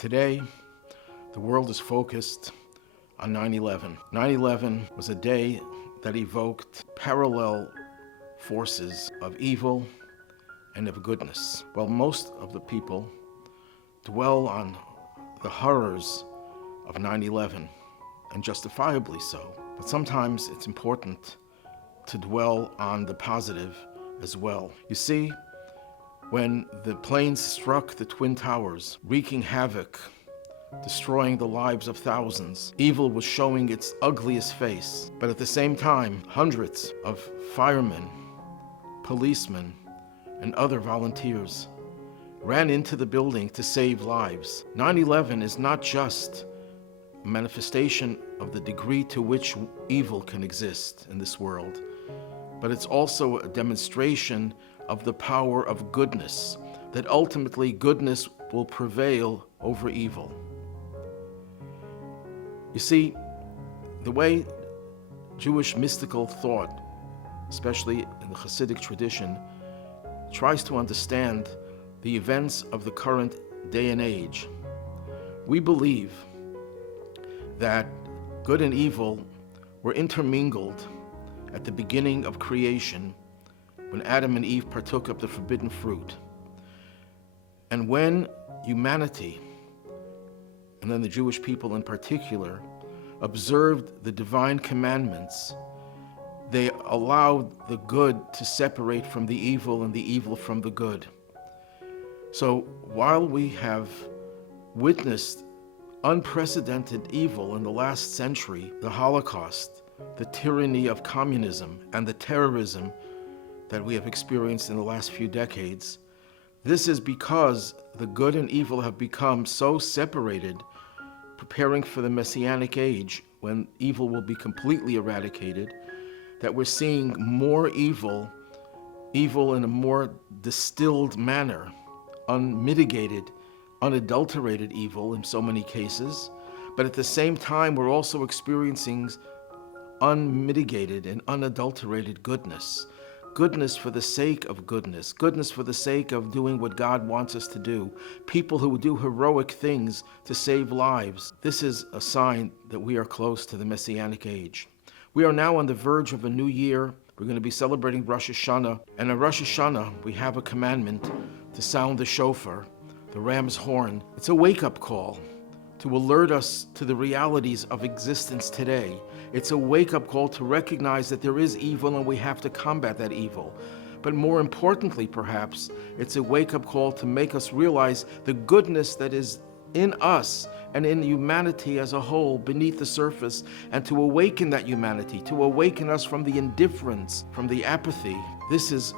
Today, the world is focused on 9/11. 9/11 was a day that evoked parallel forces of evil and of goodness. While most of the people dwell on the horrors of 9/11, and justifiably so, but sometimes it's important to dwell on the positive as well. You see, when the planes struck the Twin Towers, wreaking havoc, destroying the lives of thousands, evil was showing its ugliest face. But at the same time, hundreds of firemen, policemen, and other volunteers ran into the building to save lives. 9/11 is not just a manifestation of the degree to which evil can exist in this world, but it's also a demonstration of the power of goodness, that ultimately goodness will prevail over evil. You see, the way Jewish mystical thought, especially in the Hasidic tradition, tries to understand the events of the current day and age, we believe that good and evil were intermingled at the beginning of creation when Adam and Eve partook of the forbidden fruit. And when humanity, and then the Jewish people in particular, observed the divine commandments, they allowed the good to separate from the evil and the evil from the good. So while we have witnessed unprecedented evil in the last century, the Holocaust, the tyranny of communism, and the terrorism that we have experienced in the last few decades, this is because the good and evil have become so separated, preparing for the Messianic age when evil will be completely eradicated, that we're seeing more evil in a more distilled manner, unmitigated, unadulterated evil in so many cases. But at the same time, we're also experiencing unmitigated and unadulterated goodness. Goodness for the sake of goodness. Goodness for the sake of doing what God wants us to do. People who do heroic things to save lives. This is a sign that we are close to the Messianic age. We are now on the verge of a new year. We're going to be celebrating Rosh Hashanah. And on Rosh Hashanah, we have a commandment to sound the shofar, the ram's horn. It's a wake-up call to alert us to the realities of existence today. It's a wake-up call to recognize that there is evil and we have to combat that evil. But more importantly, perhaps, it's a wake-up call to make us realize the goodness that is in us and in humanity as a whole beneath the surface, and to awaken that humanity, to awaken us from the indifference, from the apathy. This is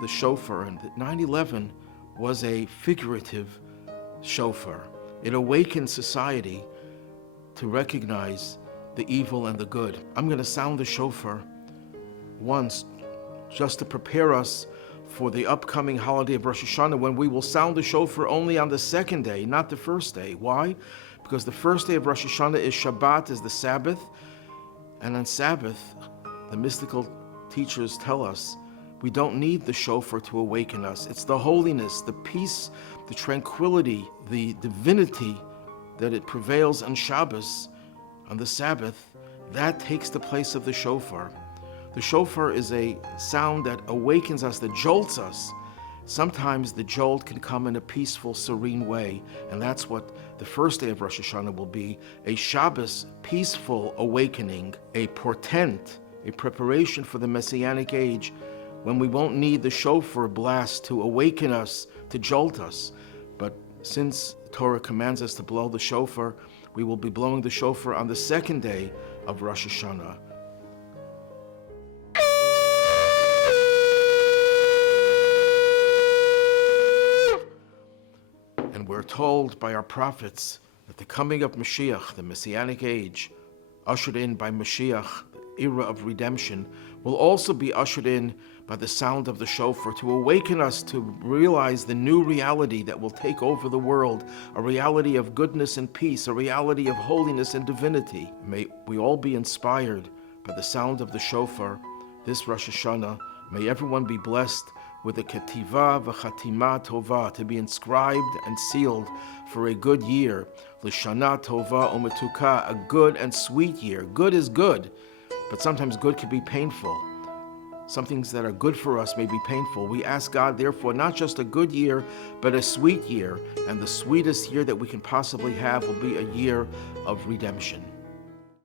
the shofar, and 9/11 was a figurative shofar. It awakened society to recognize the evil and the good. I'm going to sound the shofar once just to prepare us for the upcoming holiday of Rosh Hashanah, when we will sound the shofar only on the second day, not the first day. Why? Because the first day of Rosh Hashanah is Shabbat, is the Sabbath, and on Sabbath, the mystical teachers tell us we don't need the shofar to awaken us. It's the holiness, the peace, the tranquility, the divinity that it prevails on Shabbos, on the Sabbath, that takes the place of the shofar. The shofar is a sound that awakens us, that jolts us. Sometimes the jolt can come in a peaceful, serene way, and that's what the first day of Rosh Hashanah will be, a Shabbos peaceful awakening, a portent, a preparation for the Messianic age, when we won't need the shofar blast to awaken us, to jolt us. But since the Torah commands us to blow the shofar, we will be blowing the shofar on the second day of Rosh Hashanah. And we're told by our prophets that the coming of Mashiach, the Messianic age, ushered in by Mashiach, the era of redemption, will also be ushered in by the sound of the shofar, to awaken us to realize the new reality that will take over the world, a reality of goodness and peace, a reality of holiness and divinity. May we all be inspired by the sound of the shofar this Rosh Hashanah. May everyone be blessed with a ketiva v'chatima tova, to be inscribed and sealed for a good year. L'shana tova umetuka, a good and sweet year. Good is good, but sometimes good can be painful. Some things that are good for us may be painful. We ask God, therefore, not just a good year, but a sweet year. And the sweetest year that we can possibly have will be a year of redemption.